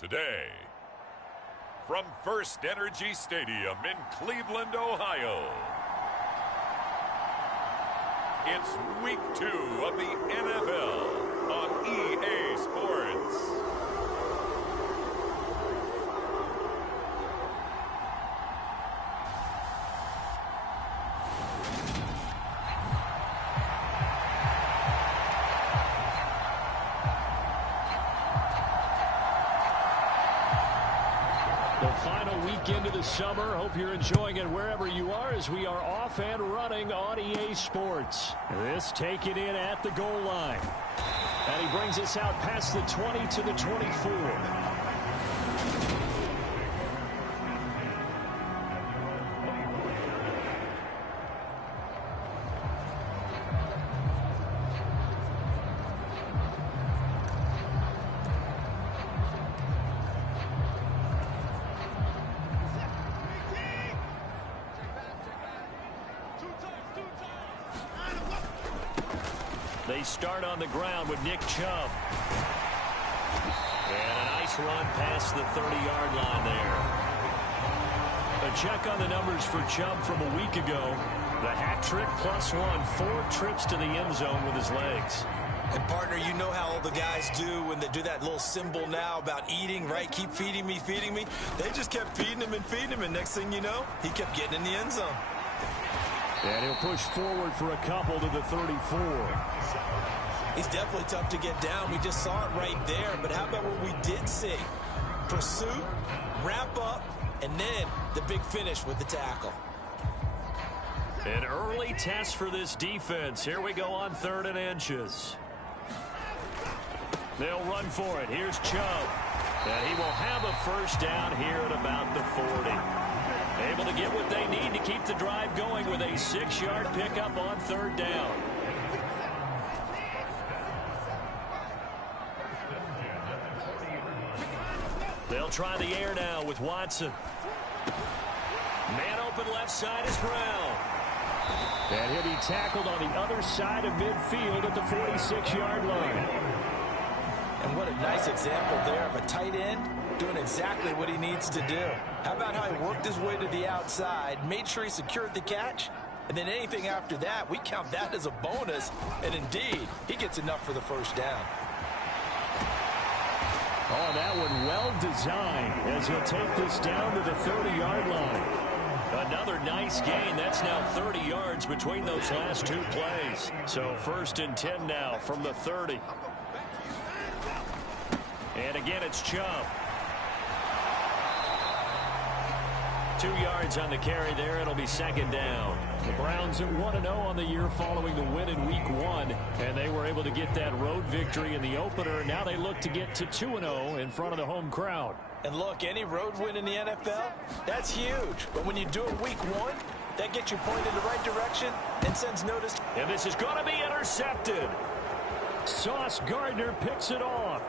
Today, from First Energy Stadium in Cleveland, Ohio, it's Week 2 of the NFL on EA Sports. Into the summer. Hope you're enjoying it wherever you are as we are off and running on EA Sports. This taken in at the goal line. And he brings us out past the 20 to the 24. They start on the ground with Nick Chubb. And a nice run past the 30-yard line there. A check on the numbers for Chubb from a week ago. The hat trick +1, 4 trips to the end zone with his legs. And, partner, you know how all the guys do when they do that little symbol now about eating, right? Keep feeding me, feeding me. They just kept feeding him, and next thing you know, he kept getting in the end zone. And he'll push forward for a couple to the 34. He's definitely tough to get down. We just saw it right there. But how about what we did see? Pursuit, wrap up, and then the big finish with the tackle. An early test for this defense. Here we go on 3rd and inches. They'll run for it. Here's Chubb. And he will have a first down here at about the 40. Able to get what they need to keep the drive going with a 6-yard pickup on 3rd down. They'll try the air now with Watson. Man open left side is Brown. And he'll be tackled on the other side of midfield at the 46-yard line. And what a nice example there of a tight end doing exactly what he needs to do. How about how he worked his way to the outside, made sure he secured the catch, and then anything after that, we count that as a bonus. And indeed, he gets enough for the first down. Oh, that one well designed as he'll take this down to the 30-yard line. Another nice gain. That's now 30 yards between those last 2 plays. So 1st and 10 now from the 30. And again, it's Chubb. 2 yards on the carry there. It'll be 2nd down. The Browns at 1-0 on the year following the win in Week 1. And they were able to get that road victory in the opener. Now they look to get to 2-0 in front of the home crowd. And look, any road win in the NFL, that's huge. But when you do it Week 1, that gets you pointed in the right direction and sends notice. And this is going to be intercepted. Sauce Gardner picks it off.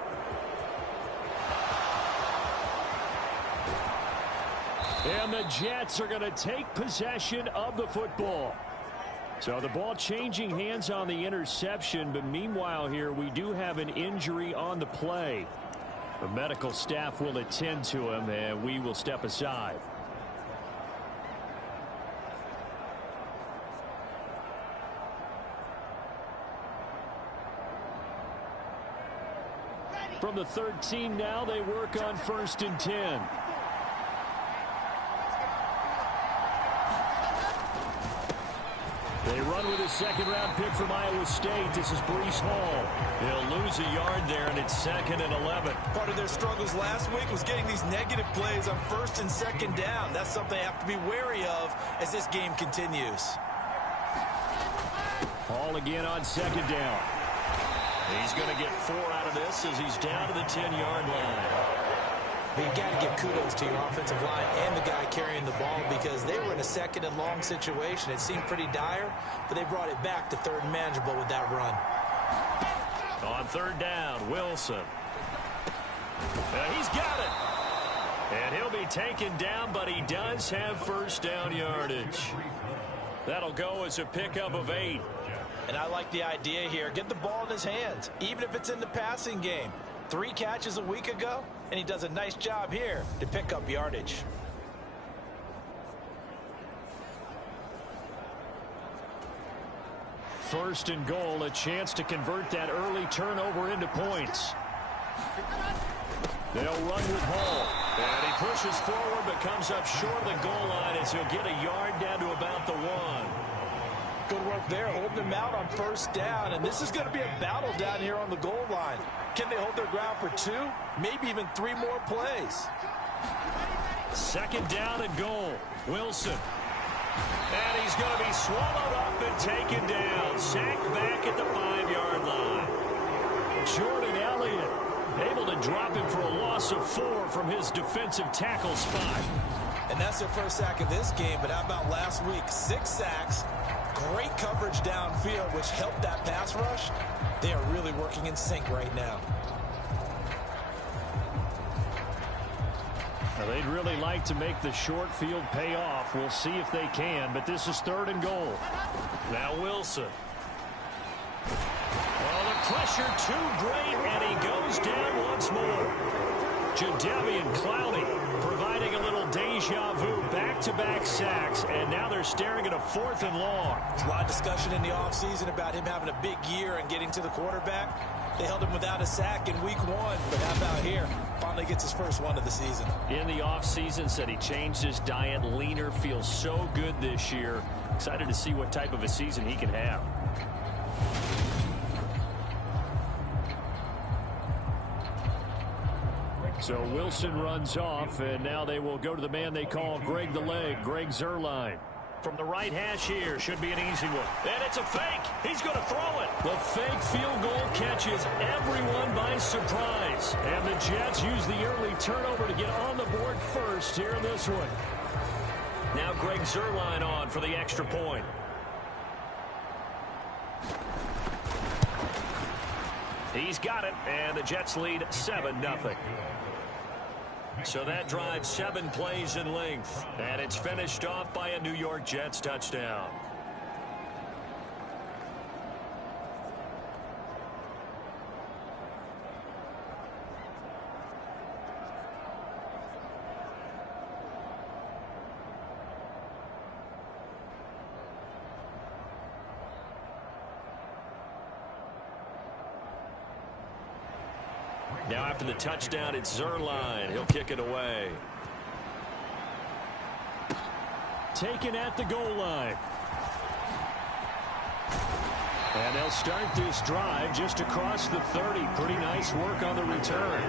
And the Jets are going to take possession of the football. So the ball changing hands on the interception, but meanwhile here we do have an injury on the play. The medical staff will attend to him, and we will step aside. From the 13 now, they work on 1st and 10. They run with a 2nd-round pick from Iowa State. This is Breece Hall. They'll lose a yard there, and it's 2nd and 11. Part of their struggles last week was getting these negative plays on 1st and 2nd down. That's something they have to be wary of as this game continues. Hall again on 2nd down. He's going to get 4 out of this as he's down to the 10-yard line. But you got to give kudos to your offensive line and the guy carrying the ball because they were in a 2nd and long situation. It seemed pretty dire, but they brought it back to 3rd and manageable with that run. On 3rd down, Wilson. He's got it. And he'll be taken down, but he does have 1st down yardage. That'll go as a pickup of 8. And I like the idea here. Get the ball in his hands, even if it's in the passing game. 3 catches a week ago, and he does a nice job here to pick up yardage. First and goal, a chance to convert that early turnover into points. They'll run with Hall. And he pushes forward but comes up short of the goal line as he'll get a yard down to about the 1. Good work there, holding them out on first down. And this is going to be a battle down here on the goal line. Can they hold their ground for 2, maybe even 3 more plays? Second down and goal. Wilson. And he's going to be swallowed up and taken down. Sacked back at the 5-yard line. Jordan Elliott able to drop him for a loss of 4 from his defensive tackle spot. And that's their first sack of this game, but how about last week? 6 sacks, great coverage downfield, which helped that pass rush. They are really working in sync right now. Now, they'd really like to make the short field pay off. We'll see if they can, but this is 3rd and goal. Now Wilson. Well, the pressure too great, and he goes down once more. Jadeveon Clowney providing a little deja vu, back-to-back sacks, and now they're staring at a 4th and long. There's a lot of discussion in the offseason about him having a big year and getting to the quarterback. They held him without a sack in week 1, but how about here? Finally gets his first one of the season. In the offseason, said he changed his diet, leaner, feels so good this year. Excited to see what type of a season he can have. So Wilson runs off, and now they will go to the man they call Greg the Leg, Greg Zuerlein. From the right hash here, should be an easy one. And it's a fake. He's going to throw it. The fake field goal catches everyone by surprise. And the Jets use the early turnover to get on the board first here in this one. Now Greg Zuerlein on for the extra point. He's got it, and the Jets lead 7-0. So that drive 7 plays in length, and it's finished off by a New York Jets touchdown. Now after the touchdown, it's Zuerlein. He'll kick it away. Taken at the goal line. And they'll start this drive just across the 30. Pretty nice work on the return.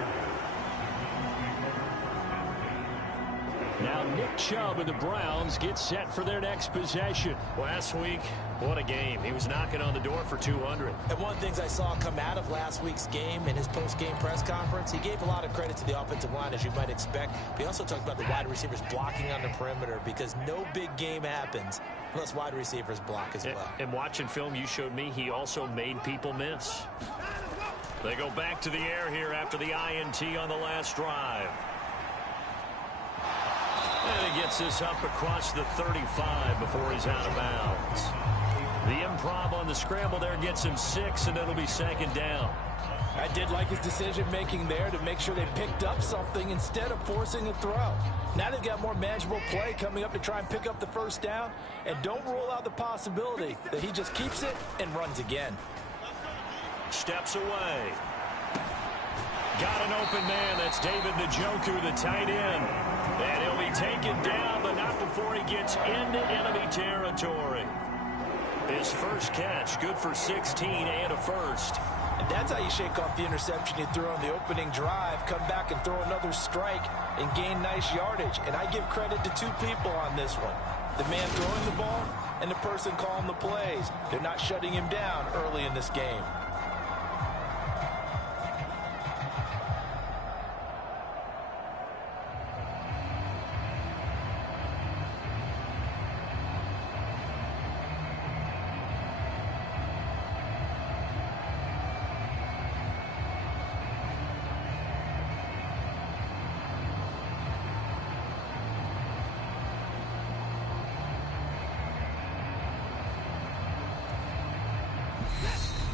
Now Nick Chubb and the Browns get set for their next possession. Last week, what a game. He was knocking on the door for 200. And one of the things I saw come out of last week's game in his post-game press conference, he gave a lot of credit to the offensive line, as you might expect. He also talked about the wide receivers blocking on the perimeter, because no big game happens unless wide receivers block as well. And watching film you showed me, he also made people miss. They go back to the air here after the INT on the last drive. And he gets this up across the 35 before he's out of bounds. The improv on the scramble there gets him 6, and it'll be 2nd down. I did like his decision-making there to make sure they picked up something instead of forcing a throw. Now they've got more manageable play coming up to try and pick up the first down, and don't rule out the possibility that he just keeps it and runs again. Steps away. Got an open man. That's David Njoku, the tight end. And he'll be taken down, but not before he gets into enemy territory. His first catch, good for 16 and a first. And that's how you shake off the interception you threw on the opening drive, come back and throw another strike and gain nice yardage. And I give credit to 2 people on this one. The man throwing the ball and the person calling the plays. They're not shutting him down early in this game.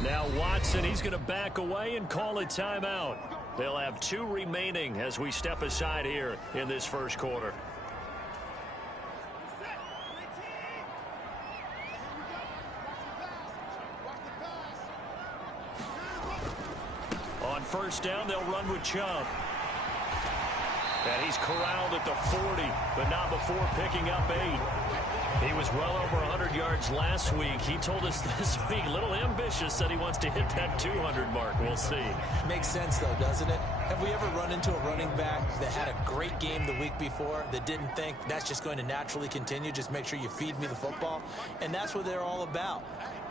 Now Watson, he's going to back away and call a timeout. They'll have 2 remaining as we step aside here in this first quarter. On first down, they'll run with Chubb. And he's corralled at the 40, but not before picking up 8. He was well over 100 yards last week. He told us this week, a little ambitious, that he wants to hit that 200 mark. We'll see. Makes sense, though, doesn't it? Have we ever run into a running back that had a great game the week before that didn't think that's just going to naturally continue? Just make sure you feed me the football. And that's what they're all about.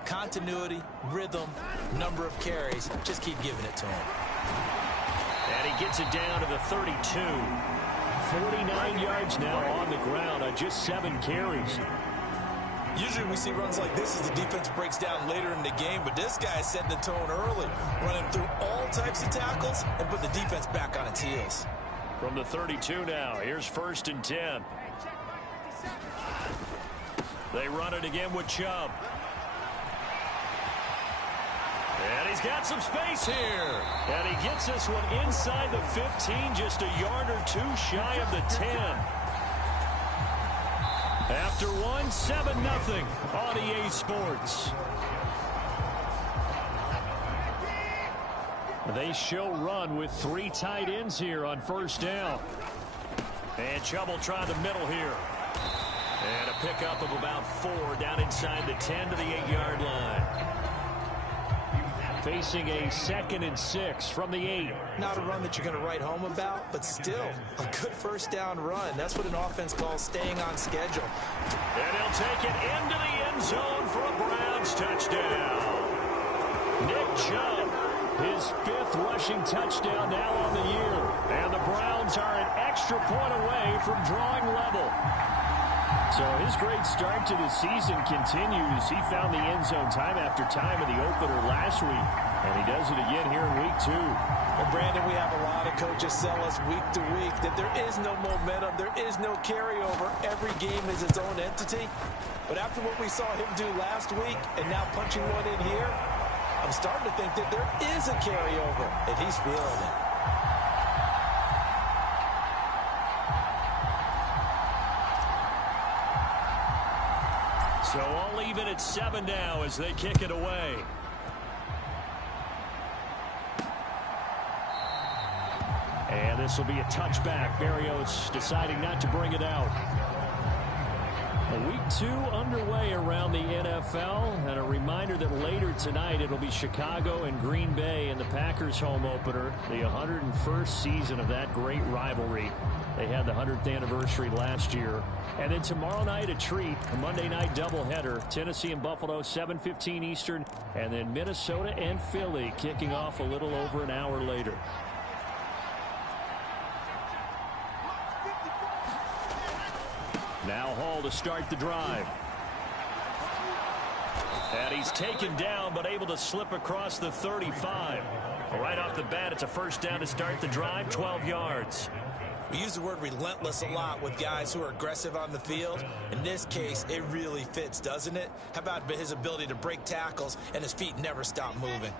Continuity, rhythm, number of carries. Just keep giving it to him. And he gets it down to the 32. 49 yards now on the ground on just 7 carries. Usually we see runs like this as the defense breaks down later in the game, but this guy is setting the tone early, running through all types of tackles and put the defense back on its heels. From the 32 now, here's 1st and 10. They run it again with Chubb. And he's got some space here. And he gets this one inside the 15, just a yard or 2 shy of the 10. After one, 7-0 on EA Sports. They show run with 3 tight ends here on first down. And Chubb will try the middle here. And a pickup of about 4 down inside the 10 to the 8-yard line. Facing a 2nd and 6 from the 8. Not a run that you're going to write home about, but still a good first down run. That's what an offense calls staying on schedule. And he'll take it into the end zone for a Browns touchdown. Nick Chubb, his 5th rushing touchdown now on the year. And the Browns are an extra point away from drawing level. So his great start to the season continues. He found the end zone time after time in the opener last week, and he does it again here in week 2. Well, Brandon, we have a lot of coaches sell us week to week that there is no momentum, there is no carryover. Every game is its own entity. But after what we saw him do last week and now punching one in here, I'm starting to think that there is a carryover, and he's feeling it. So all even at 7 now as they kick it away. And this will be a touchback. Berrios deciding not to bring it out. Week 2 underway around the NFL, and a reminder that later tonight it'll be Chicago and Green Bay in the Packers home opener, the 101st season of that great rivalry. They had the 100th anniversary last year. And then tomorrow night a treat, a Monday night doubleheader, Tennessee and Buffalo, 7:15 Eastern, and then Minnesota and Philly kicking off a little over an hour later. Now Hall to start the drive. And he's taken down, but able to slip across the 35. Right off the bat, it's a first down to start the drive, 12 yards. We use the word relentless a lot with guys who are aggressive on the field. In this case, it really fits, doesn't it? How about his ability to break tackles and his feet never stop moving?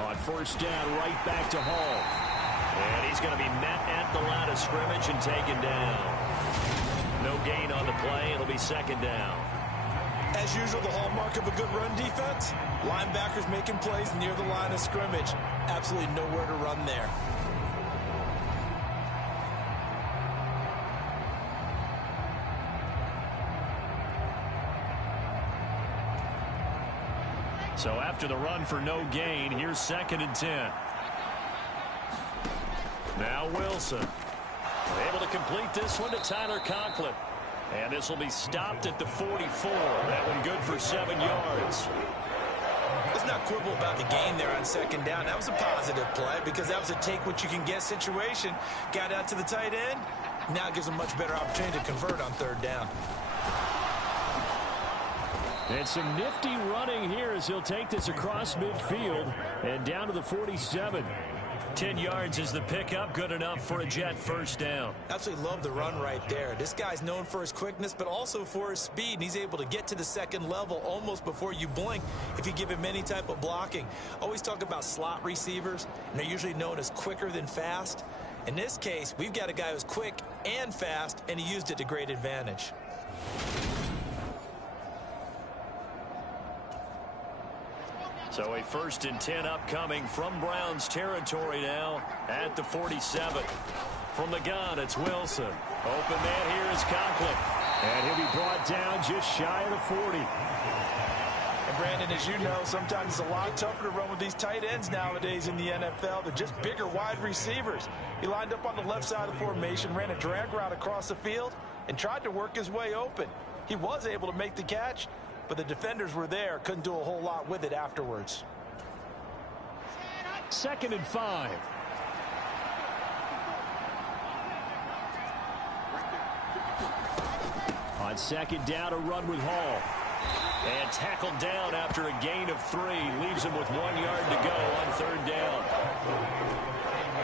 On first down, right back to Hall. And he's going to be met at the line of scrimmage and taken down. No gain on the play. It'll be second down. As usual, the hallmark of a good run defense, linebackers making plays near the line of scrimmage. Absolutely nowhere to run there. So after the run for no gain, here's 2nd and 10. Now Wilson. Able to complete this one to Tyler Conklin. And this will be stopped at the 44. That one good for 7 yards. Let's not quibble about the gain there on second down. That was a positive play because that was a take-what-you-can-get situation. Got out to the tight end. Now it gives him a much better opportunity to convert on third down. And some nifty running here as he'll take this across midfield and down to the 47. 10 yards is the pickup, good enough for a Jet first down. Absolutely love the run right there. This guy's known for his quickness, but also for his speed, and he's able to get to the second level almost before you blink if you give him any type of blocking. Always talk about slot receivers, and they're usually known as quicker than fast. In this case, we've got a guy who's quick and fast, and he used it to great advantage. So a 1st and 10 upcoming from Browns territory now at the 47. From the gun, it's Wilson. Open man here is Conklin. And he'll be brought down just shy of the 40. And Brandon, as you know, sometimes it's a lot tougher to run with these tight ends nowadays in the NFL. They're just bigger wide receivers. He lined up on the left side of the formation, ran a drag route across the field, and tried to work his way open. He was able to make the catch, but the defenders were there, couldn't do a whole lot with it afterwards. 2nd and 5. On 2nd down, a run with Hall. And tackled down after a gain of 3. Leaves him with 1 yard to go on 3rd down.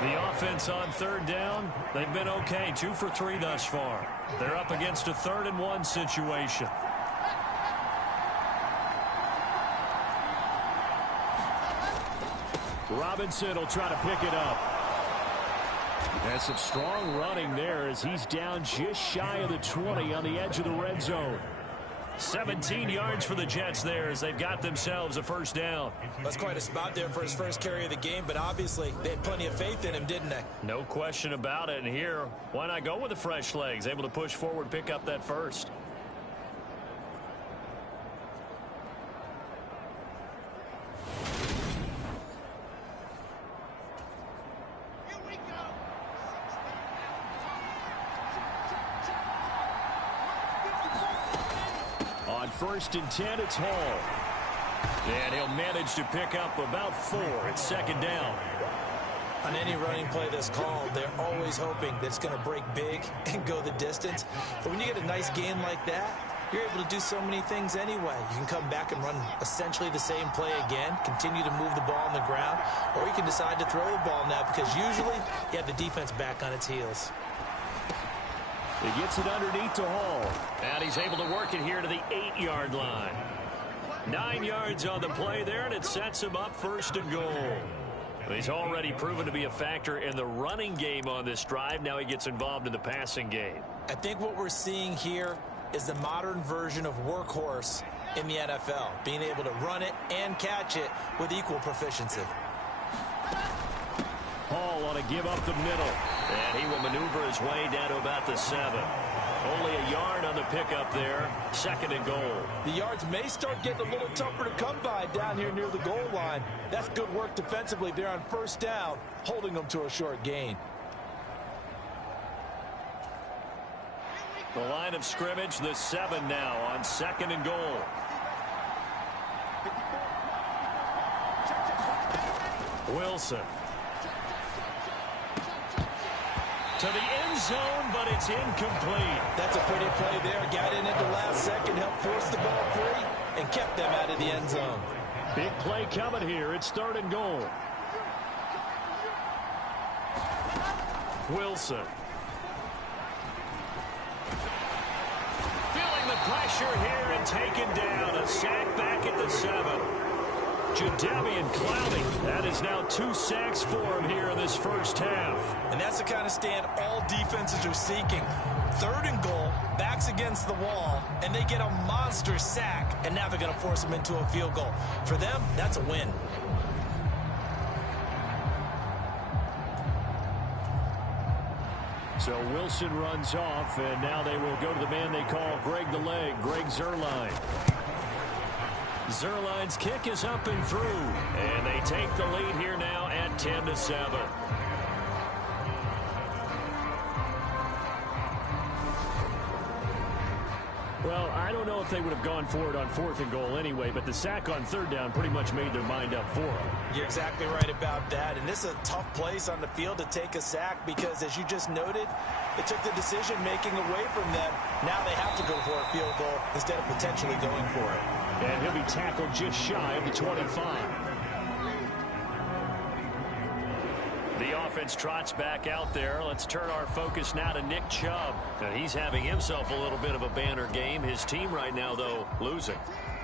The offense on 3rd down, they've been okay. 2 for 3 thus far. They're up against a 3rd and 1 situation. Robinson will try to pick it up. And some strong running there as he's down just shy of the 20 on the edge of the red zone. 17 yards for the Jets there as they've got themselves a 1st down. That's quite a spot there for his first carry of the game, but obviously they had plenty of faith in him, didn't they? No question about it. And here, why not go with the fresh legs? Able to push forward, pick up that 1st. On 1st and 10, it's Hall. And he'll manage to pick up about 4 at 2nd down. On any running play that's called, they're always hoping that it's going to break big and go the distance. But when you get a nice gain like that, you're able to do so many things anyway. You can come back and run essentially the same play again, continue to move the ball on the ground, or you can decide to throw the ball now because usually you have the defense back on its heels. He gets it underneath to Hall. And he's able to work it here to the 8-yard line. 9 yards on the play there, and it sets him up 1st and goal. He's already proven to be a factor in the running game on this drive. Now he gets involved in the passing game. I think what we're seeing here is the modern version of workhorse in the NFL, being able to run it and catch it with equal proficiency. Hall on a give up the middle, and he will maneuver his way down to about the 7. Only a yard on the pickup there. 2nd and goal. The yards may start getting a little tougher to come by down here near the goal line. That's good work defensively there on 1st down, holding them to a short gain. The line of scrimmage, the 7 now on 2nd and goal. Wilson. To the end zone, but it's incomplete. That's a pretty play there. Got in at the last second, helped force the ball free, and kept them out of the end zone. Big play coming here. It's 3rd and goal. Wilson. Feeling the pressure here and taken down. A sack back at the 7. Jadeveon Clowney. That is now 2 sacks for him here in this 1st half. And that's the kind of stand all defenses are seeking. 3rd and goal, backs against the wall, and they get a monster sack, and now they're going to force them into a field goal. For them, that's a win. So Wilson runs off, and now they will go to the man they call Greg the Leg, Greg Zuerlein. Zuerlein's kick is up and through, and they take the lead here now at 10-7. Well, I don't know if they would have gone for it on 4th and goal anyway, but the sack on 3rd down pretty much made their mind up for them. You're exactly right about that, and this is a tough place on the field to take a sack because, as you just noted, it took the decision-making away from them. Now they have to go for a field goal instead of potentially going for it. And he'll be tackled just shy of the 25. The The offense trots back out there. Let's turn our focus now to Nick Chubb. And he's having himself a little bit of a banner game. His team right now, though, losing.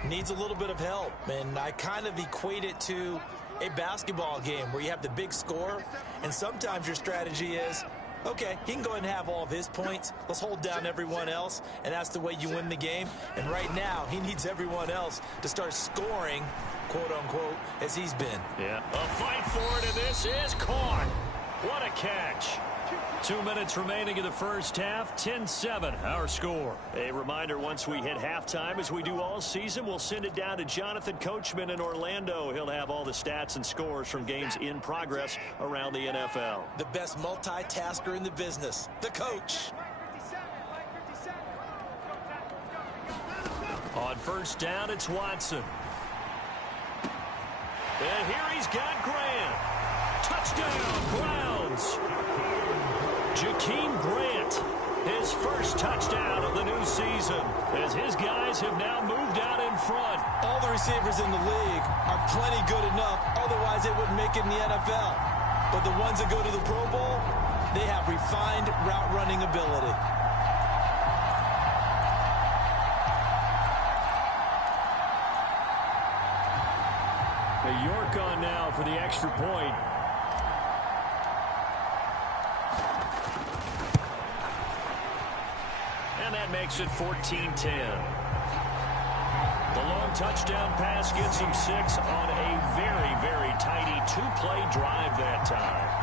Needs a little bit of help, and I kind of equate it to a basketball game where you have the big score, and sometimes your strategy is, okay, he can go ahead and have all of his points. Let's hold down everyone else, and that's the way you win the game. And right now, he needs everyone else to start scoring, quote-unquote, as he's been. Yeah, a fight for it, and this is caught. What a catch. 2 minutes remaining in the first half, 10-7, our score. A reminder, once we hit halftime, as we do all season, we'll send it down to Jonathan Coachman in Orlando. He'll have all the stats and scores from games in progress around the NFL. The best multitasker in the business, the coach. On first down, it's Watson. And here he's got Grant. Touchdown, Browns. Jakeem Grant, his first touchdown of the new season, as his guys have now moved out in front. All the receivers in the league are plenty good enough, otherwise they wouldn't make it in the NFL. But the ones that go to the Pro Bowl, they have refined route running ability. York on now for the extra point. And that makes it 14-10. The long touchdown pass gets him 6 on a very, very tidy 2-play drive that time.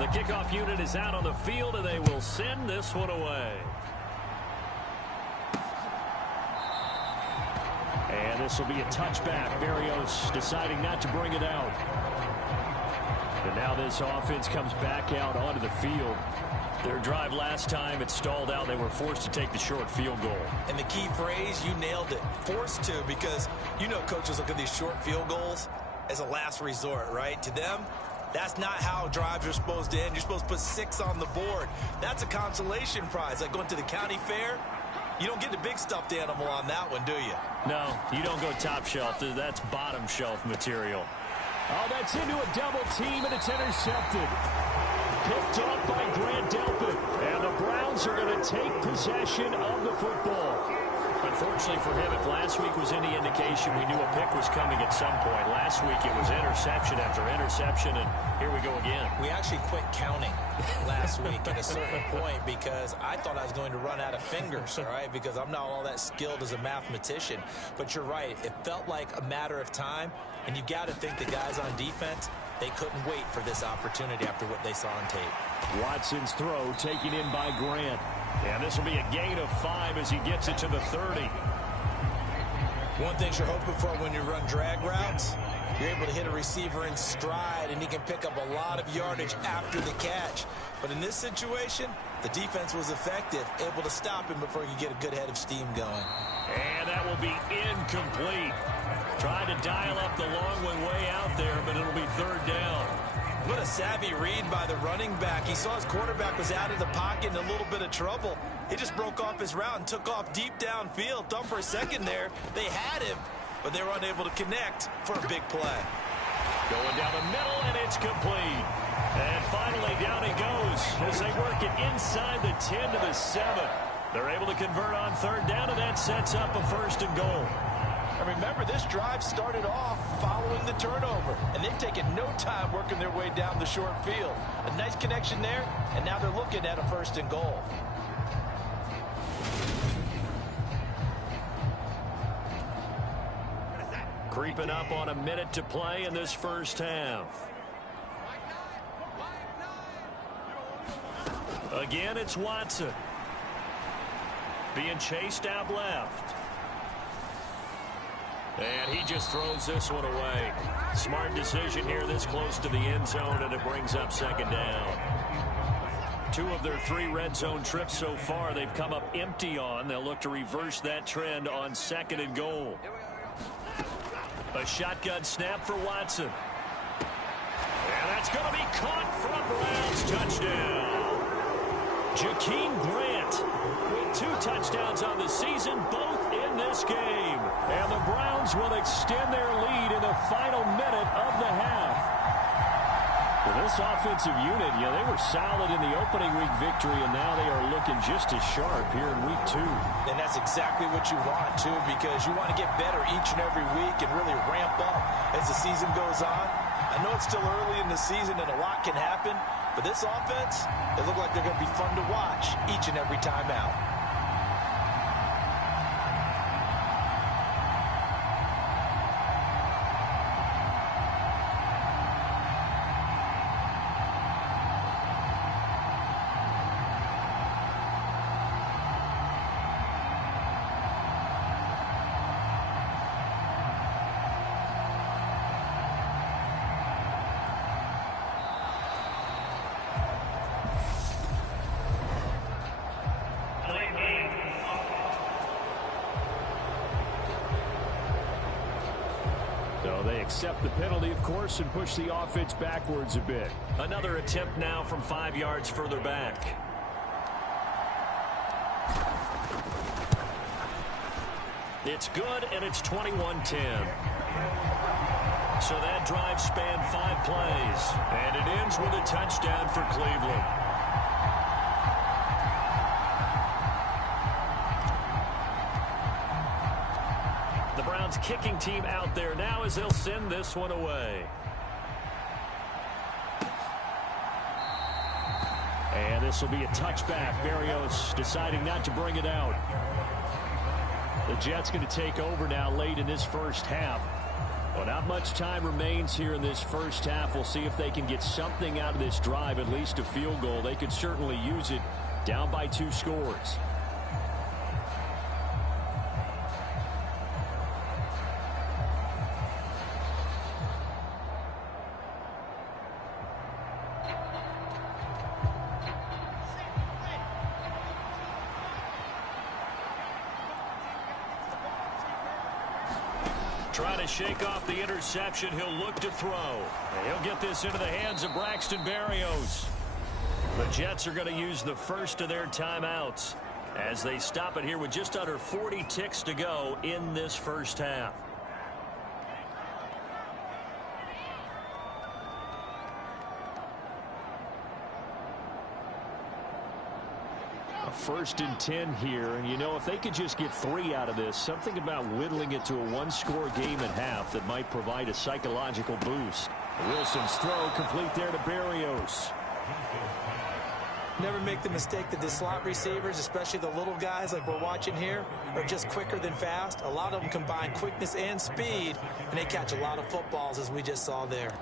The kickoff unit is out on the field, and they will send this one away. And this will be a touchback. Berrios deciding not to bring it out. And now this offense comes back out onto the field. Their drive last time, it stalled out. They were forced to take the short field goal. And the key phrase, you nailed it. Forced to, because you know coaches look at these short field goals as a last resort, right? To them, that's not how drives are supposed to end. You're supposed to put 6 on the board. That's a consolation prize. Like going to the county fair, you don't get the big stuffed animal on that one, do you? No, you don't go top shelf. That's bottom shelf material. Oh, that's into a double team, and it's intercepted. Picked off by Grant Delpit. And the Browns are going to take possession of the football. Unfortunately for him, if last week was any indication, we knew a pick was coming at some point. Last week it was interception after interception, and here we go again. We actually quit counting last week at a certain point because I thought I was going to run out of fingers, all right, because I'm not all that skilled as a mathematician. But you're right. It felt like a matter of time, and you got to think the guys on defense, they couldn't wait for this opportunity after what they saw on tape. Watson's throw taken in by Grant. And this will be a gain of 5 as he gets it to the 30. One thing you're hoping for when you run drag routes, you're able to hit a receiver in stride, and he can pick up a lot of yardage after the catch. But in this situation, the defense was effective, able to stop him before he could get a good head of steam going. And that will be incomplete. Tried to dial up the long one way out there, but it'll be 3rd down. What a savvy read by the running back. He saw his quarterback was out of the pocket in a little bit of trouble. He just broke off his route and took off deep downfield. Thought for a second there they had him, but they were unable to connect for a big play. Going down the middle, and it's complete. And finally down he goes as they work it inside the 10 to the 7. They're able to convert on 3rd down, and that sets up a 1st and goal. And remember, this drive started off following the turnover, and they've taken no time working their way down the short field. A nice connection there, and now they're looking at a 1st and goal. Creeping up on a minute to play in this first half. Again, it's Watson. Being chased out left. And he just throws this one away. Smart decision here this close to the end zone, and it brings up 2nd down. 2 of their 3 red zone trips so far they've come up empty on. They'll look to reverse that trend on 2nd and goal. A shotgun snap for Watson. And that's going to be caught for a Browns touchdown. Jakeem Grant with 2 touchdowns on the season, both in this game. And the Browns will extend their lead in the final minute of the half. Well, this offensive unit, they were solid in the opening week victory, and now they are looking just as sharp here in week 2. And that's exactly what you want, too, because you want to get better each and every week and really ramp up as the season goes on. I know it's still early in the season and a lot can happen, but this offense, they look like they're going to be fun to watch each and every time out. They accept the penalty, of course, and push the offense backwards a bit. Another attempt now from 5 yards further back. It's good, and it's 21-10. So that drive spanned 5 plays, and it ends with a touchdown for Cleveland. The Browns kicking team out there now as they'll send this one away. And this will be a touchback. Berrios deciding not to bring it out. The Jets going to take over now late in this first half. Well, not much time remains here in this first half. We'll see if they can get something out of this drive, at least a field goal. They could certainly use it down by 2 scores. Trying to shake off the interception. He'll look to throw. And he'll get this into the hands of Braxton Berrios. The Jets are going to use the first of their timeouts as they stop it here with just under 40 ticks to go in this first half. First and 10 here, and if they could just get 3 out of this, something about whittling it to a 1-score game at half that might provide a psychological boost. Wilson's throw complete there to Berrios. Never make the mistake that the slot receivers, especially the little guys like we're watching here, are just quicker than fast. A lot of them combine quickness and speed, and they catch a lot of footballs, as we just saw there.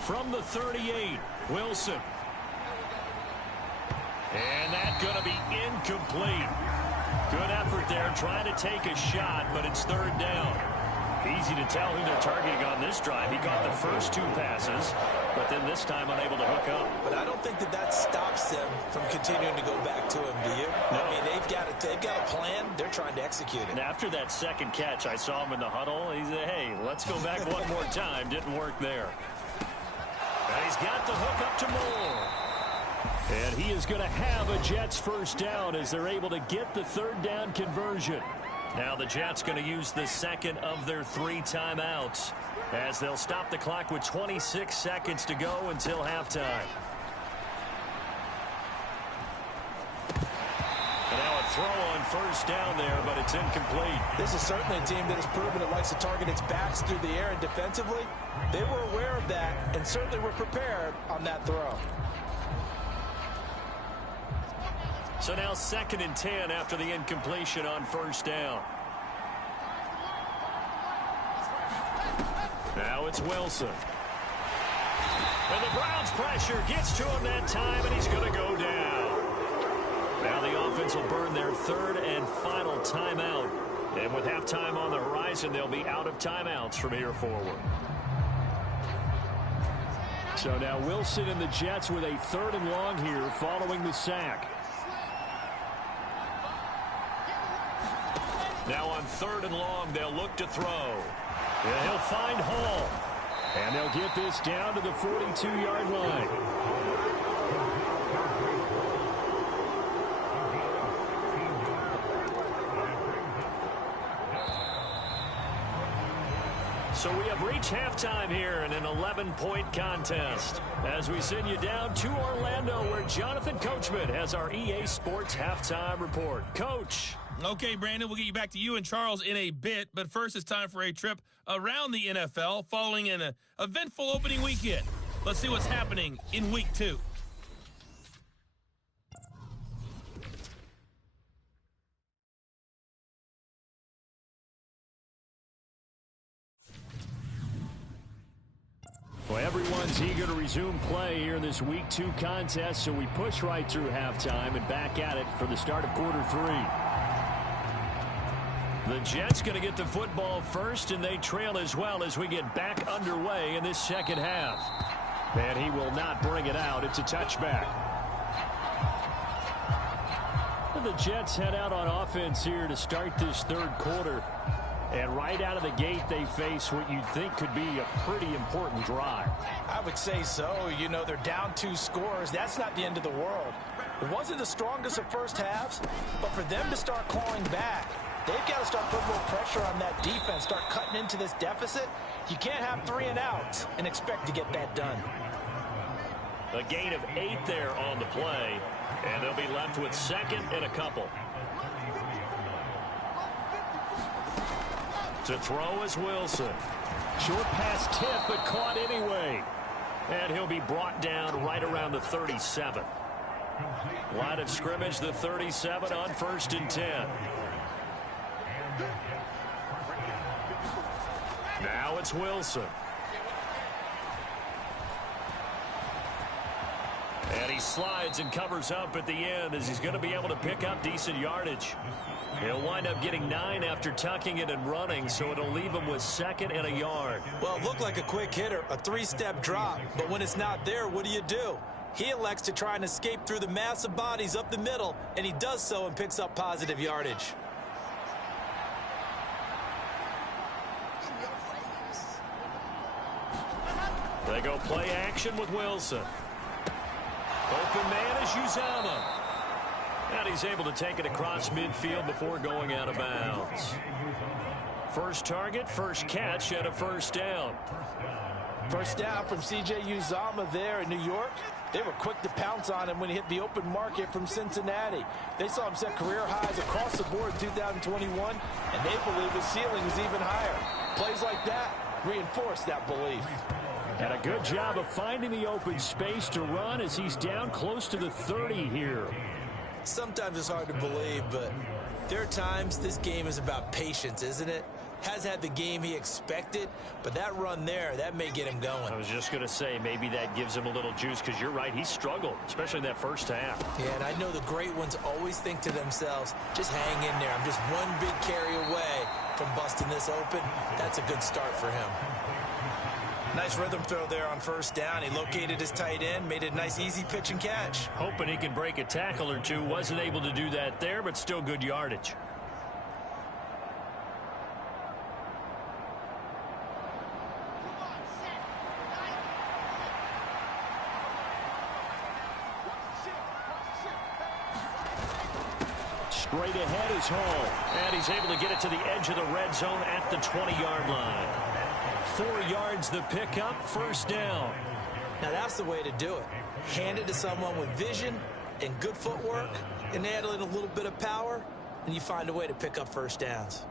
From the 38, Wilson. And that's going to be incomplete. Good effort there, trying to take a shot, but it's 3rd down. Easy to tell who they're targeting on this drive. He caught the first 2 passes, but then this time unable to hook up. But I don't think that stops them from continuing to go back to him, do you? No. I mean, they've got a plan. They're trying to execute it. And after that second catch, I saw him in the huddle. He said, hey, let's go back one more time. Didn't work there. And he's got the hook up to Moore. And he is going to have a Jets first down as they're able to get the 3rd down conversion. Now the Jets going to use the second of their 3 timeouts as they'll stop the clock with 26 seconds to go until halftime. And now a throw on first down there, but it's incomplete. This is certainly a team that has proven it likes to target its backs through the air, and defensively, they were aware of that and certainly were prepared on that throw. So now 2nd and 10 after the incompletion on first down. Now it's Wilson. And the Browns pressure gets to him that time, and he's going to go down. Now the offense will burn their 3rd and final timeout. And with halftime on the horizon, they'll be out of timeouts from here forward. So now Wilson and the Jets with a 3rd and long here following the sack. Now on 3rd and long, they'll look to throw. And he'll find Hall. And they'll get this down to the 42-yard line. So we have reached halftime here in an 11-point contest as we send you down to Orlando where Jonathan Coachman has our EA Sports halftime report. Coach. Okay, Brandon, we'll get you back to you and Charles in a bit, but first it's time for a trip around the NFL following an eventful opening weekend. Let's see what's happening in Week 2. Well, everyone's eager to resume play here in this Week 2 contest, so we push right through halftime and back at it for the start of quarter 3. The Jets going to get the football first, and they trail as well as we get back underway in this second half. And he will not bring it out. It's a touchback. The Jets head out on offense here to start this third quarter. And right out of the gate, they face what you'd think could be a pretty important drive. I would say so. You know, they're down 2 scores. That's not the end of the world. It wasn't the strongest of first halves, but for them to start clawing back, they've got to start putting more pressure on that defense, start cutting into this deficit. You can't have 3 and outs and expect to get that done. A gain of 8 there on the play, and they'll be left with 2nd and a couple. To throw is Wilson. Short pass tip, but caught anyway. And he'll be brought down right around the 37. Line of scrimmage, the 37 on 1st and 10. Now it's Wilson. And he slides and covers up at the end as he's going to be able to pick up decent yardage. He'll wind up getting 9 after tucking it and running, so it'll leave him with 2nd and a yard. Well, it looked like a quick hitter, a 3-step drop, but when it's not there, what do? He elects to try and escape through the mass of bodies up the middle, and he does so and picks up positive yardage. They go play action with Wilson. Open man is Uzama. And he's able to take it across midfield before going out of bounds. First target, first catch, and a first down. First down from C.J. Uzama there in New York. They were quick to pounce on him when he hit the open market from Cincinnati. They saw him set career highs across the board in 2021, and they believe his ceiling is even higher. Plays like that reinforce that belief. And a good job of finding the open space to run as he's down close to the 30 here. Sometimes it's hard to believe, but there are times this game is about patience, isn't it? Has had the game he expected, but that run there, that may get him going. I was just going to say, maybe that gives him a little juice, because you're right, he struggled, especially in that first half. Yeah, and I know the great ones always think to themselves, just hang in there. I'm just one big carry away from busting this open. That's a good start for him. Nice rhythm throw there on first down. He located his tight end, made it a nice easy pitch and catch. Hoping he can break a tackle or two. Wasn't able to do that there, but still good yardage. Straight ahead is Hall. And he's able to get it to the edge of the red zone at the 20-yard line. 4 yards the pickup, first down. Now that's the way to do it. Hand it to someone with vision and good footwork, and add in a little bit of power, and you find a way to pick up first downs.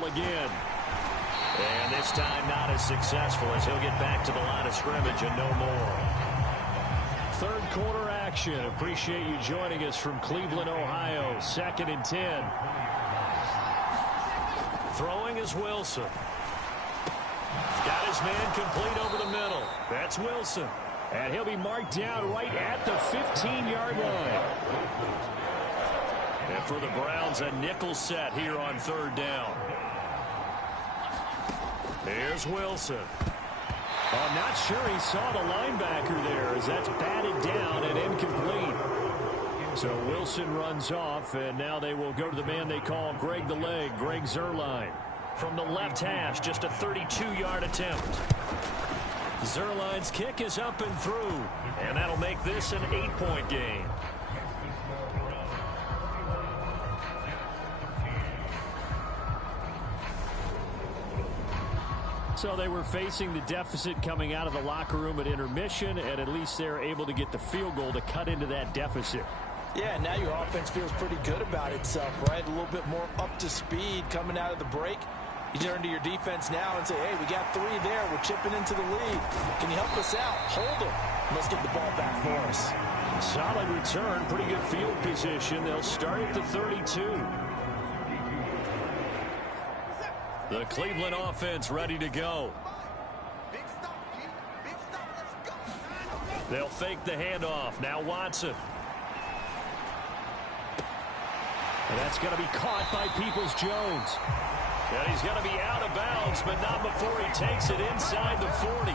Again. And this time not as successful as he'll get back to the line of scrimmage and no more. Third quarter action. Appreciate you joining us from Cleveland, Ohio. 2nd and 10. Throwing is Wilson. Got his man complete over the middle. That's Wilson. And he'll be marked down right at the 15-yard line. And for the Browns, a nickel set here on third down. Here's Wilson. I'm not sure he saw the linebacker there, as that's batted down and incomplete. So Wilson runs off, and now they will go to the man they call Greg the Leg, Greg Zuerlein. From the left hash, just a 32-yard attempt. Zuerlein's kick is up and through, and that'll make this an 8-point game. So they were facing the deficit coming out of the locker room at intermission, and at least they're able to get the field goal to cut into that deficit. Yeah, now your offense feels pretty good about itself, right? A little bit more up to speed coming out of the break. You turn to your defense now and say, hey, we got 3 there. We're chipping into the lead. Can you help us out? Hold them. Let's get the ball back for us. Solid return, pretty good field position. They'll start at the 32. The Cleveland offense ready to go. They'll fake the handoff. Now Watson. And that's going to be caught by Peoples-Jones. And he's going to be out of bounds, but not before he takes it inside the 40.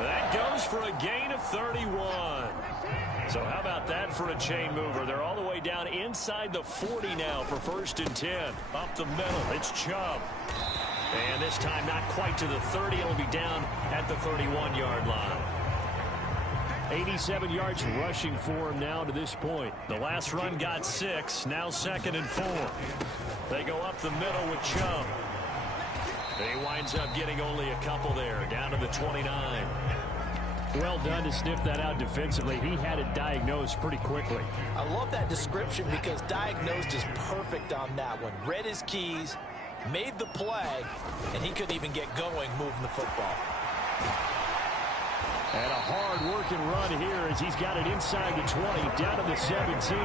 That goes for a gain of 31. So how about that for a chain mover? They're all the way down inside the 40 now for 1st and 10. Up the middle, it's Chubb. And this time not quite to the 30. It'll be down at the 31-yard line. 87 yards rushing for him now to this point. The last run got 6. Now 2nd and 4. They go up the middle with Chubb. He winds up getting only a couple there, down to the 29. Well done to sniff that out defensively. He had it diagnosed pretty quickly. I love that description because diagnosed is perfect on that one. Read his keys, made the play, and he couldn't even get going moving the football. And a hard-working run here as he's got it inside the 20, down to the 17.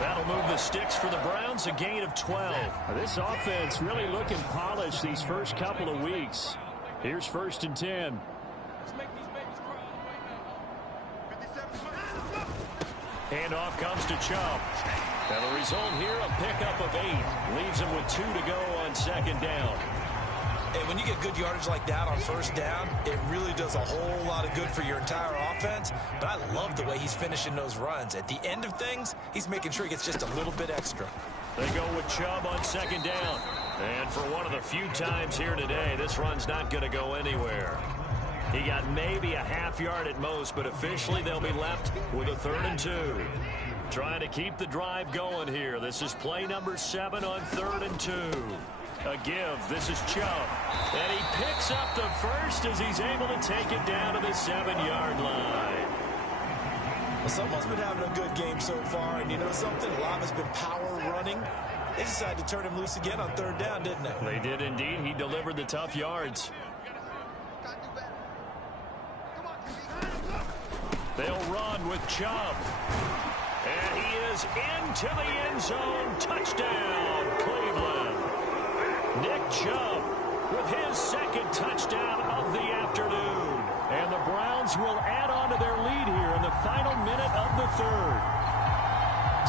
That'll move the sticks for the Browns, a gain of 12. This offense really looking polished these first couple of weeks. Here's 1st and 10. Handoff comes to Chubb. And the result here, a pickup of 8. Leaves him with 2 to go on 2nd down. And when you get good yardage like that on 1st down, it really does a whole lot of good for your entire offense. But I love the way he's finishing those runs. At the end of things, he's making sure he gets just a little bit extra. They go with Chubb on 2nd down. And for one of the few times here today, this run's not going to go anywhere. He got maybe a half yard at most, but officially they'll be left with a 3rd and 2. Trying to keep the drive going here. This is play number 7 on 3rd and 2. A give. This is Chubb. And he picks up the first as he's able to take it down to the 7-yard line. Well, someone's been having a good game so far, and you know something? A lot of it's been power running. They decided to turn him loose again on 3rd down, didn't they? They did indeed. He delivered the tough yards. They'll run with Chubb. And he is into the end zone. Touchdown, Cleveland. Nick Chubb with his 2nd touchdown of the afternoon. And the Browns will add on to their lead here in the final minute of the 3rd.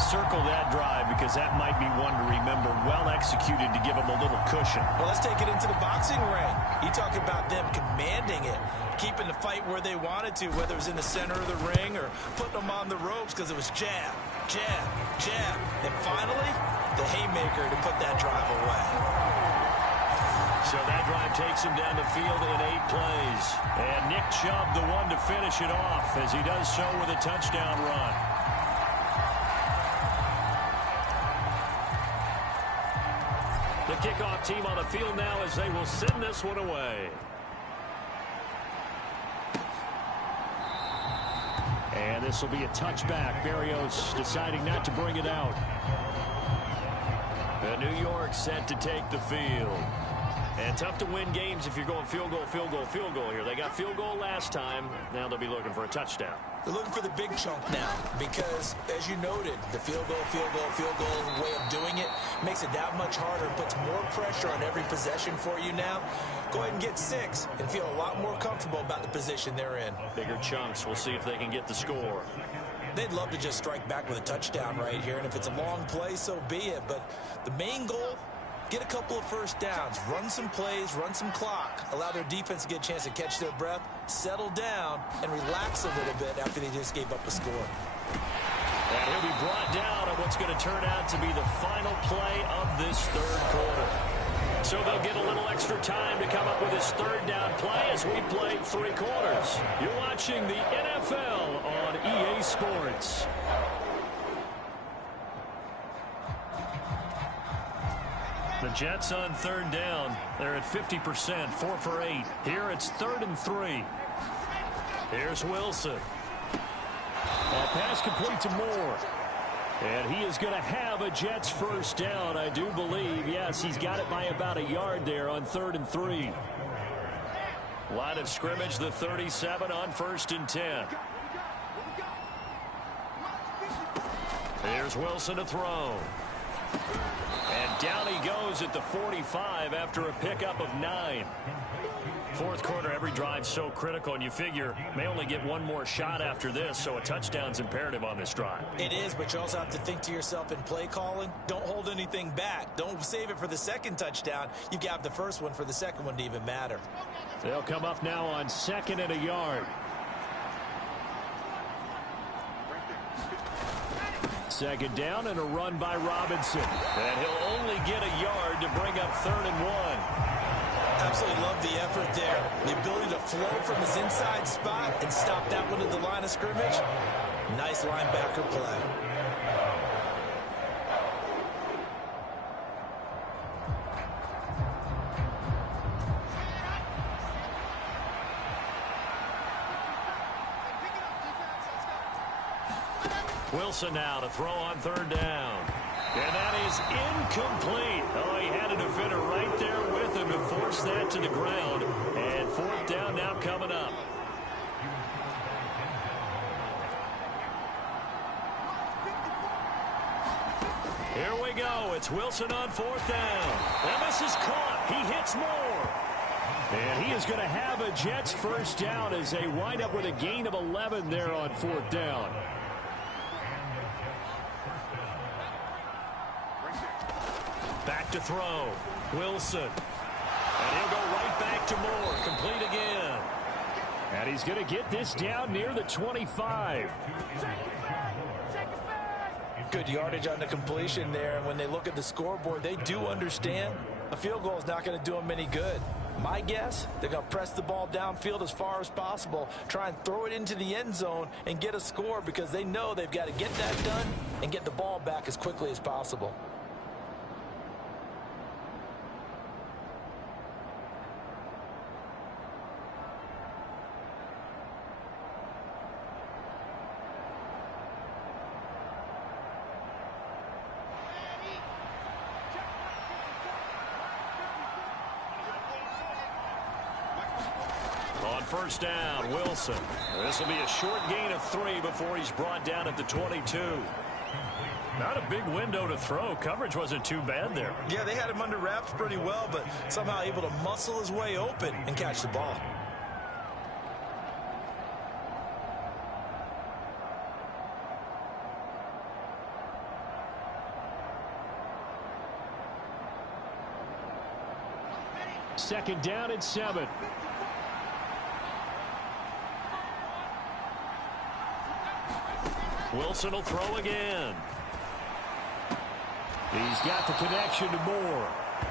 Circle that drive because that might be one to remember. Well executed to give them a little cushion. Well, let's take it into the boxing ring. You talk about them commanding it, keeping the fight where they wanted to, whether it was in the center of the ring or putting them on the ropes because it was jab, jab, jab. And finally, the haymaker to put that drive away. So that drive takes him down the field in 8 plays. And Nick Chubb, the one to finish it off as he does so with a touchdown run. The kickoff team on the field now as they will send this one away. And this will be a touchback. Berrios deciding not to bring it out. The New York set to take the field. And tough to win games if you're going field goal, field goal, field goal here. They got field goal last time. Now they'll be looking for a touchdown. They're looking for the big chunk now because, as you noted, the field goal way of doing it makes makes it that much harder and puts more pressure on every possession for you now. Go ahead and get 6 and feel a lot more comfortable about the position they're in. Bigger chunks. We'll see if they can get the score. They'd love to just strike back with a touchdown right here, and if it's a long play, so be it. But the main goal, get a couple of first downs, run some plays, run some clock, allow their defense to get a chance to catch their breath, settle down, and relax a little bit after they just gave up a score. And he'll be brought down on what's going to turn out to be the final play of this third quarter. So they'll get a little extra time to come up with his third down play as we play 3 quarters. You're watching the NFL on EA Sports. The Jets on third down. They're at 50%, 4 for 8. Here it's 3rd and 3. Here's Wilson. Pass complete to Moore. And he is going to have a Jets first down, I do believe. Yes, he's got it by about a yard there on 3rd and 3. Line of scrimmage, the 37 on 1st and 10. Here's Wilson to throw. And down he goes at the 45 after a pickup of 9. Fourth quarter, every drive's so critical, and you figure may only get one more shot after this, so a touchdown's imperative on this drive. It is, but you also have to think to yourself in play calling, don't hold anything back. Don't save it for the second touchdown. You've got the first one for the second one to even matter. They'll come up now on 2nd and a yard. Second down and a run by Robinson. And he'll only get a yard to bring up 3rd and 1. Absolutely love the effort there. The ability to flow from his inside spot and stop that one at the line of scrimmage. Nice linebacker play. Wilson now to throw on 3rd down. And that is incomplete. Oh, he had a defender right there with him to force that to the ground. And 4th down now coming up. Here we go. It's Wilson on 4th down. And this is caught. He hits Moore. And he is going to have a Jets first down as they wind up with a gain of 11 there on 4th down. Back to throw. Wilson. And he'll go right back to Moore. Complete again. And he's going to get this down near the 25. Good yardage on the completion there. And when they look at the scoreboard, they do understand a field goal is not going to do them any good. My guess, they're going to press the ball downfield as far as possible, try and throw it into the end zone and get a score because they know they've got to get that done and get the ball back as quickly as possible. First down, Wilson. This will be a short gain of 3 before he's brought down at the 22. Not a big window to throw. Coverage wasn't too bad there. Yeah, they had him under wraps pretty well, but somehow able to muscle his way open and catch the ball. Second down and 7. Wilson will throw again. He's got the connection to Moore.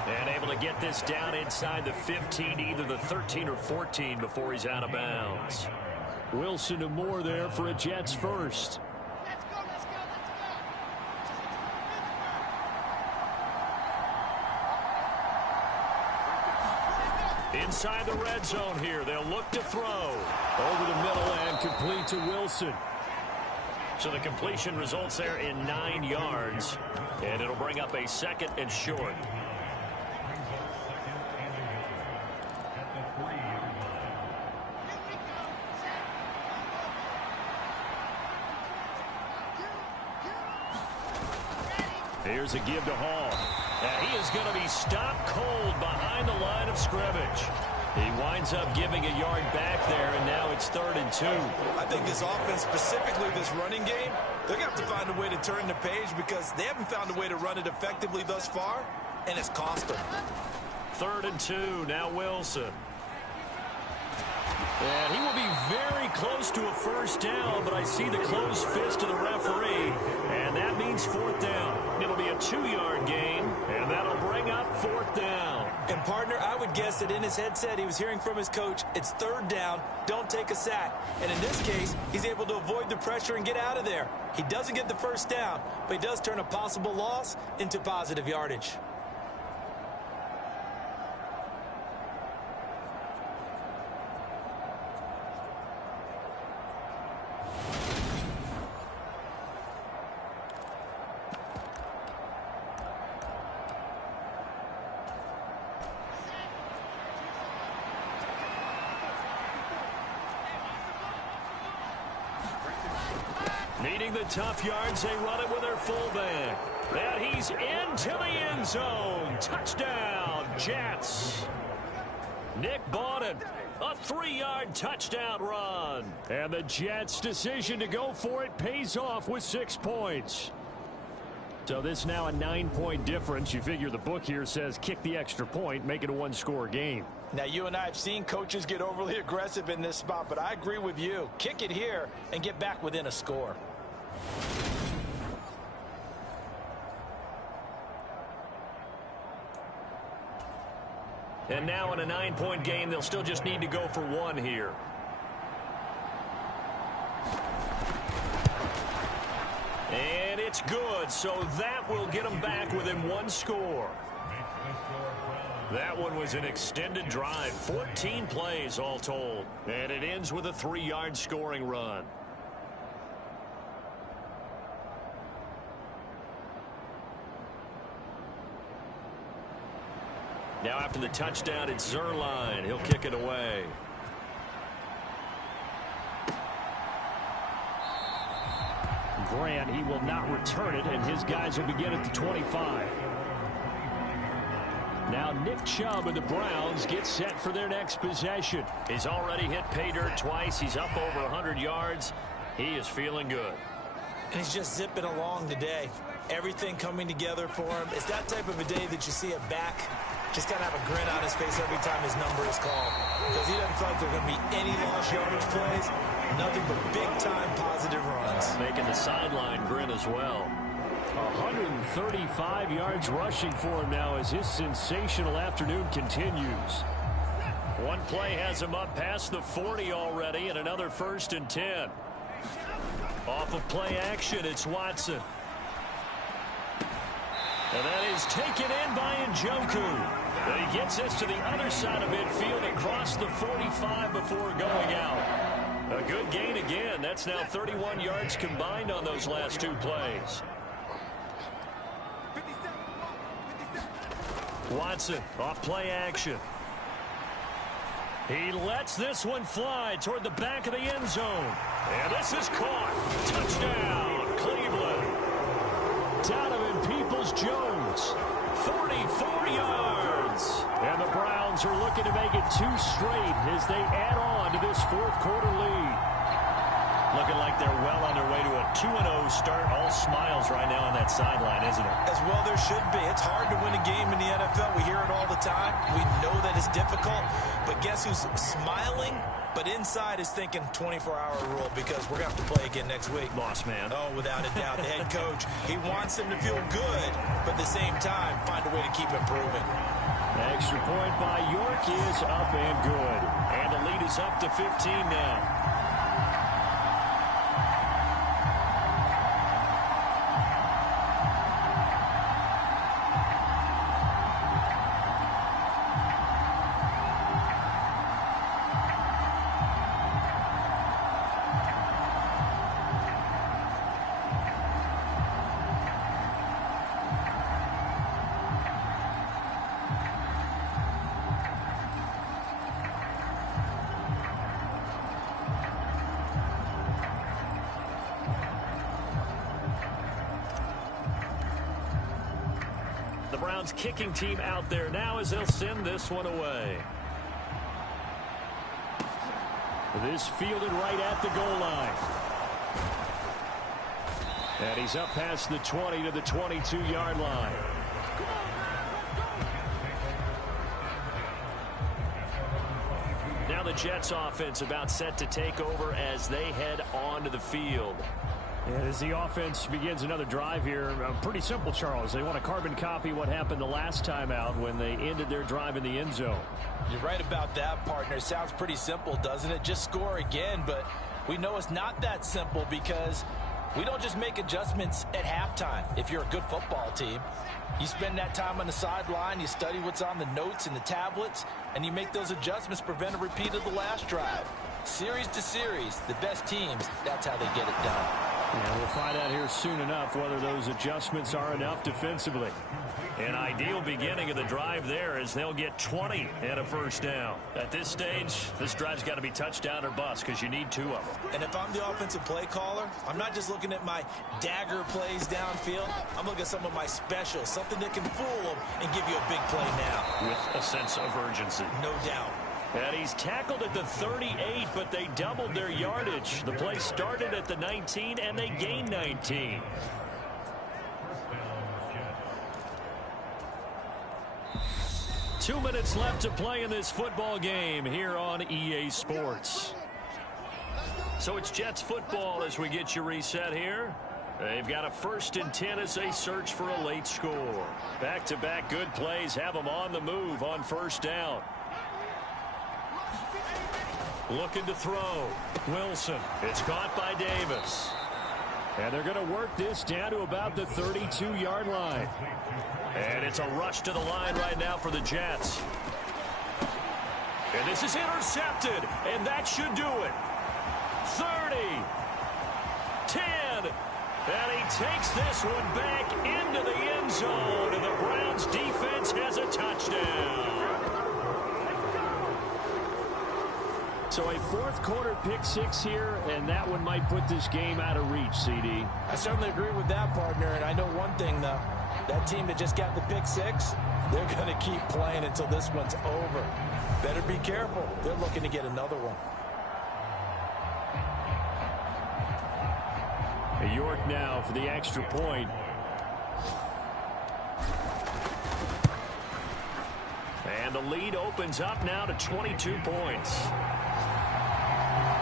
And able to get this down inside the 15, either the 13 or 14 before he's out of bounds. Wilson to Moore there for a Jets first. Inside the red zone here, they'll look to throw. Over the middle and complete to Wilson. So the completion results there in 9 yards. And it'll bring up a 2nd and short. Here's a give to Hall. And he is going to be stopped cold behind the line of scrimmage. He winds up giving a yard back there, and now it's 3rd and 2. I think this offense, specifically this running game, they're going to have to find a way to turn the page because they haven't found a way to run it effectively thus far, and it's cost them. 3rd and 2, now Wilson. And he will be very close to a first down, but I see the closed fist of the referee, and that means 4th down. It'll be a 2-yard gain, and that'll bring up 4th down. And, partner, I would guess that in his headset he was hearing from his coach, it's 3rd down, don't take a sack. And in this case, he's able to avoid the pressure and get out of there. He doesn't get the first down, but he does turn a possible loss into positive yardage. Needing the tough yards, they run it with their fullback. And he's into the end zone. Touchdown, Jets. Nick Bawden, a 3-yard touchdown run. And the Jets' decision to go for it pays off with 6 points. So this now a 9-point difference. You figure the book here says kick the extra point, make it a 1-score game. Now, you and I have seen coaches get overly aggressive in this spot, but I agree with you. Kick it here and get back within a score. And now in a 9-point game, they'll still just need to go for 1 here. And it's good, so that will get them back within 1 score. That one was an extended drive, 14 plays all told. And it ends with a 3-yard scoring run. Now after the touchdown, it's Zerline. He'll kick it away. Grant, he will not return it, and his guys will begin at the 25. Now Nick Chubb and the Browns get set for their next possession. He's already hit pay dirt twice. He's up over 100 yards. He is feeling good. And he's just zipping along today. Everything coming together for him. It's that type of a day that you see a back just kind of have a grin on his face every time his number is called. Because he doesn't feel like there are going to be any lost yardage plays. Nothing but big-time positive runs. Making the sideline grin as well. 135 yards rushing for him now as his sensational afternoon continues. One play has him up past the 40 already, and another 1st and 10. Off of play action, it's Watson. And that is taken in by Njoku. And he gets this to the other side of midfield and crossed the 45 before going out. A good gain again. That's now 31 yards combined on those last 2 plays. Watson off play action. He lets this one fly toward the back of the end zone. And this is caught. Touchdown, Cleveland. Donovan Peoples-Jones, 44 yards. And the Browns are looking to make it 2 straight as they add on to this 4th quarter lead. Looking like they're well on their way to a 2-0 start. All smiles right now on that sideline, isn't it? As well there should be. It's hard to win a game in the NFL. We hear it all the time. We know that it's difficult. But guess who's smiling? But inside is thinking 24-hour rule because we're going to have to play again next week. Boss man. Oh, without a doubt. The head coach, he wants them to feel good, but at the same time, find a way to keep improving. Extra point by York is up and good. And the lead is up to 15 now. the Browns kicking team out there now as they'll send this one away. This fielded right at the goal line. And he's up past the 20 to the 22-yard line. Now the Jets offense about set to take over as they head onto the field. And as the offense begins another drive here, pretty simple, Charles. They want to carbon copy what happened the last time out when they ended their drive in the end zone. You're right about that, partner. Sounds pretty simple, doesn't it? Just score again, but we know it's not that simple because we don't just make adjustments at halftime. If you're a good football team, you spend that time on the sideline, you study what's on the notes and the tablets, and you make those adjustments, prevent a repeat of the last drive. Series to series, the best teams, that's how they get it done. Yeah, we'll find out here soon enough whether those adjustments are enough defensively. An ideal beginning of the drive there as they'll get 20 and a first down. At this stage, this drive's got to be touchdown or bust because you need 2 of them. And if I'm the offensive play caller, I'm not just looking at my dagger plays downfield. I'm looking at some of my specials, something that can fool them and give you a big play now. With a sense of urgency. No doubt. And he's tackled at the 38, but they doubled their yardage. The play started at the 19, and they gained 19. Two minutes left to play in this football game here on EA Sports. So it's Jets football as we get you reset here. They've got a 1st and 10 as they search for a late score. Back-to-back good plays have them on the move on first down. Looking to throw. Wilson. It's caught by Davis. And they're going to work this down to about the 32-yard line. And it's a rush to the line right now for the Jets. And this is intercepted. And that should do it. 30. 10. And he takes this one back into the end zone. And the Browns defense has a touchdown. So a 4th quarter pick 6 here, and that one might put this game out of reach, CD. I certainly agree with that, partner. And I know one thing, though. That team that just got the pick 6, they're going to keep playing until this one's over. Better be careful. They're looking to get another one. York now for the extra point. And the lead opens up now to 22 points.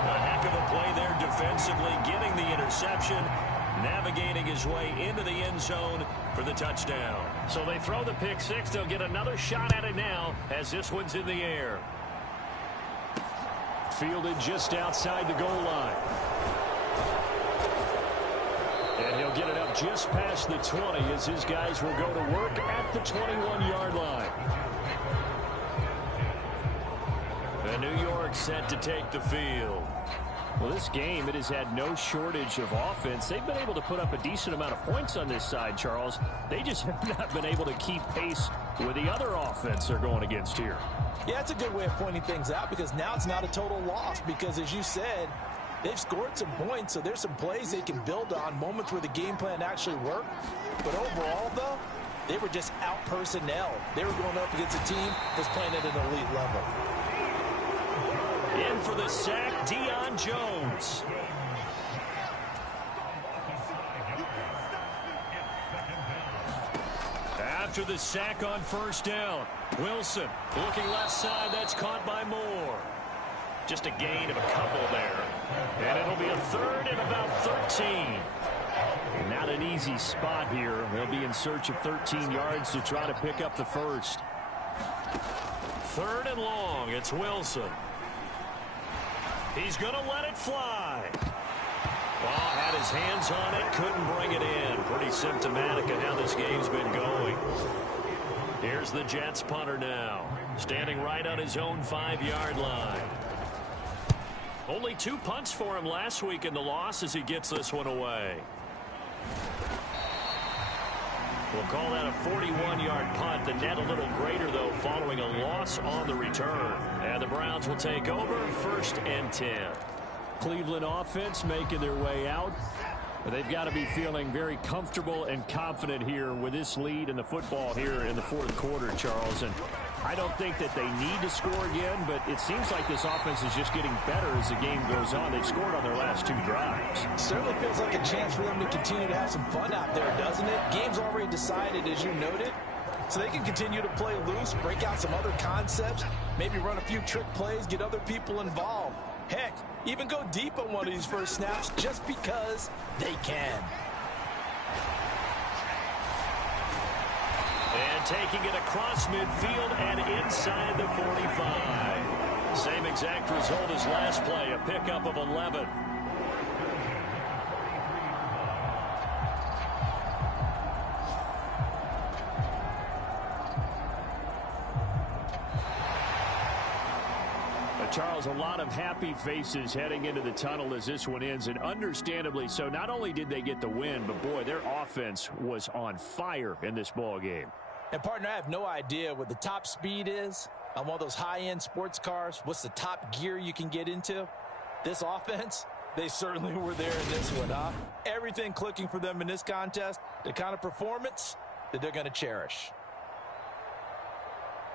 A heck of a play there defensively, getting the interception, navigating his way into the end zone for the touchdown. So they throw the pick 6. They'll get another shot at it now as this one's in the air. Fielded just outside the goal line. And he'll get it up just past the 20 as his guys will go to work at the 21-yard line. And New York set to take the field. Well, this game, it has had no shortage of offense. They've been able to put up a decent amount of points on this side, Charles. They just have not been able to keep pace with the other offense they're going against here. Yeah, it's a good way of pointing things out because now it's not a total loss because, as you said, they've scored some points, so there's some plays they can build on, moments where the game plan actually worked. But overall, though, they were just out-personnel. They were going up against a team that's playing at an elite level. In for the sack, Deion Jones. After the sack on first down, Wilson looking left side. That's caught by Moore. Just a gain of a couple there. And it'll be a 3rd and about 13. Not an easy spot here. They'll be in search of 13 yards to try to pick up the first. 3rd and long. It's Wilson. He's going to let it fly. Oh, had his hands on it, couldn't bring it in. Pretty symptomatic of how this game's been going. Here's the Jets punter now, standing right on his own 5-yard line. Only 2 punts for him last week in the loss as he gets this one away. We'll call that a 41-yard punt. The net a little greater, though, following a loss on the return. And the Browns will take over 1st and 10. Cleveland offense making their way out. They've got to be feeling very comfortable and confident here with this lead in the football here in the fourth quarter, Charles. And I don't think that they need to score again, but it seems like this offense is just getting better as the game goes on. They've scored on their last 2 drives. Certainly feels like a chance for them to continue to have some fun out there, doesn't it? Game's already decided, as you noted, so they can continue to play loose, break out some other concepts, maybe run a few trick plays, get other people involved. Heck, even go deep on one of these first snaps just because they can. And taking it across midfield and inside the 45. Same exact result as last play, a pickup of 11. Charles, a lot of happy faces heading into the tunnel as this one ends, and understandably so. Not only did they get the win, but boy, their offense was on fire in this ball game. And partner, I have no idea what the top speed is on one of those high-end sports cars. What's the top gear you can get into? This offense, they certainly were there in this one, huh? Everything clicking for them in this contest, the kind of performance that they're going to cherish.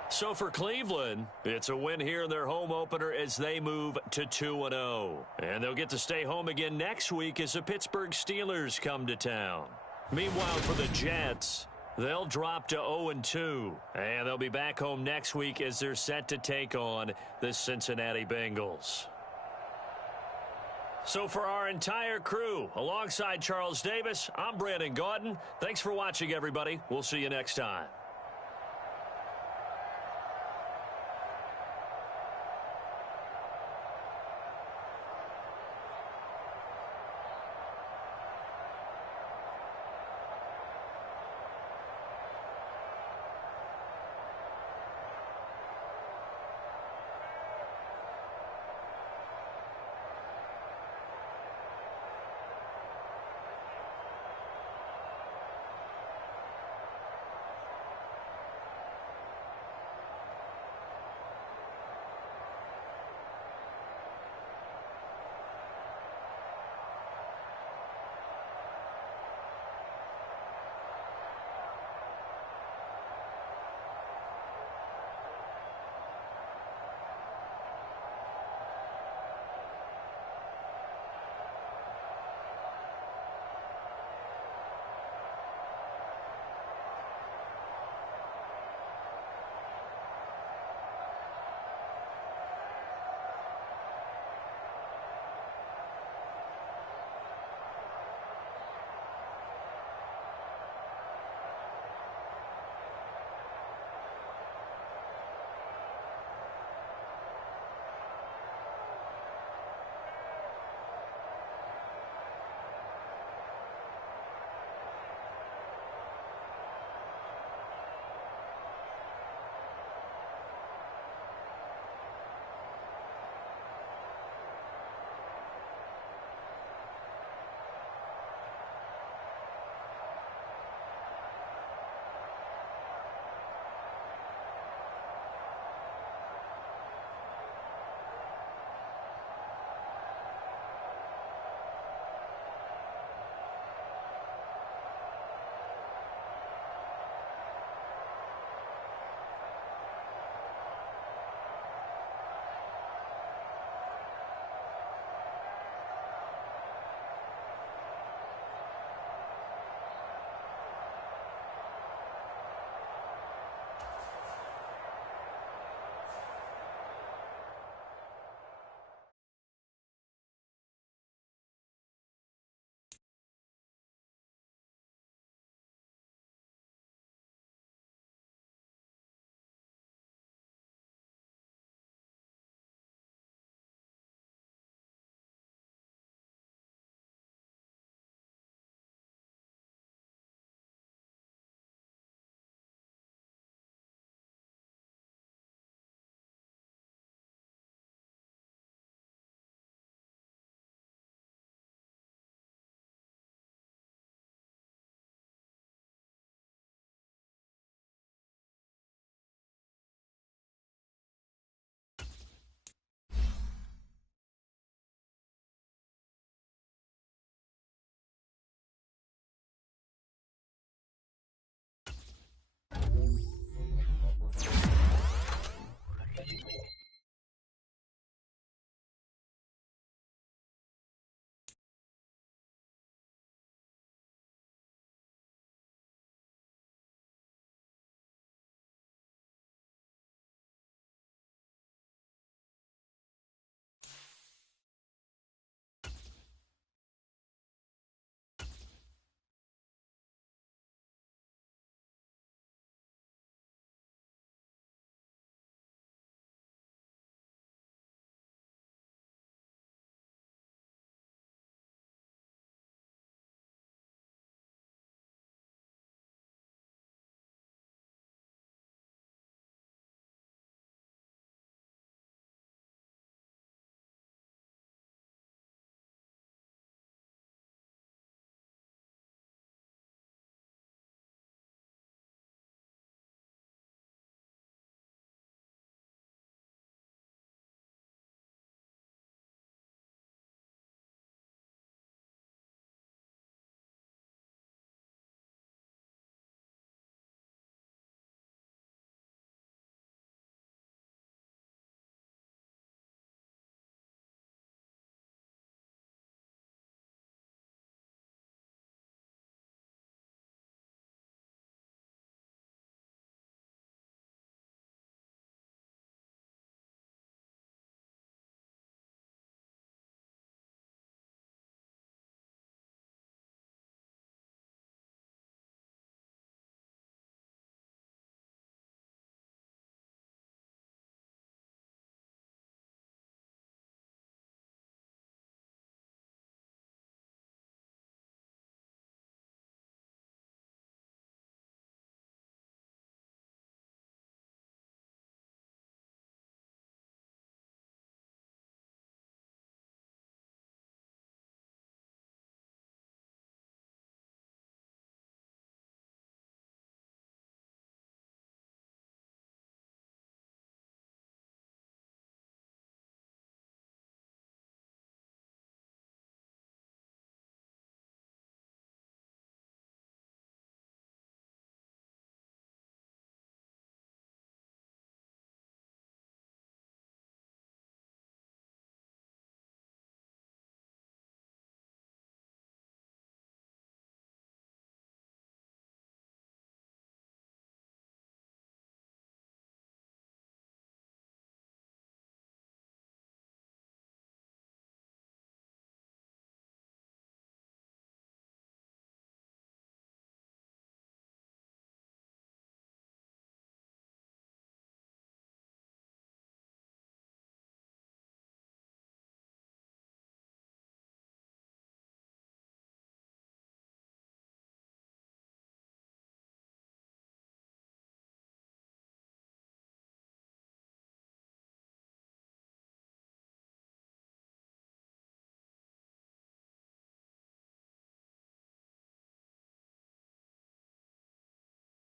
So for Cleveland, it's a win here in their home opener as they move to 2-0. And they'll get to stay home again next week as the Pittsburgh Steelers come to town. Meanwhile, for the Jets, they'll drop to 0-2. And they'll be back home next week as they're set to take on the Cincinnati Bengals. So for our entire crew, alongside Charles Davis, I'm Brandon Gaudin. Thanks for watching, everybody. We'll see you next time.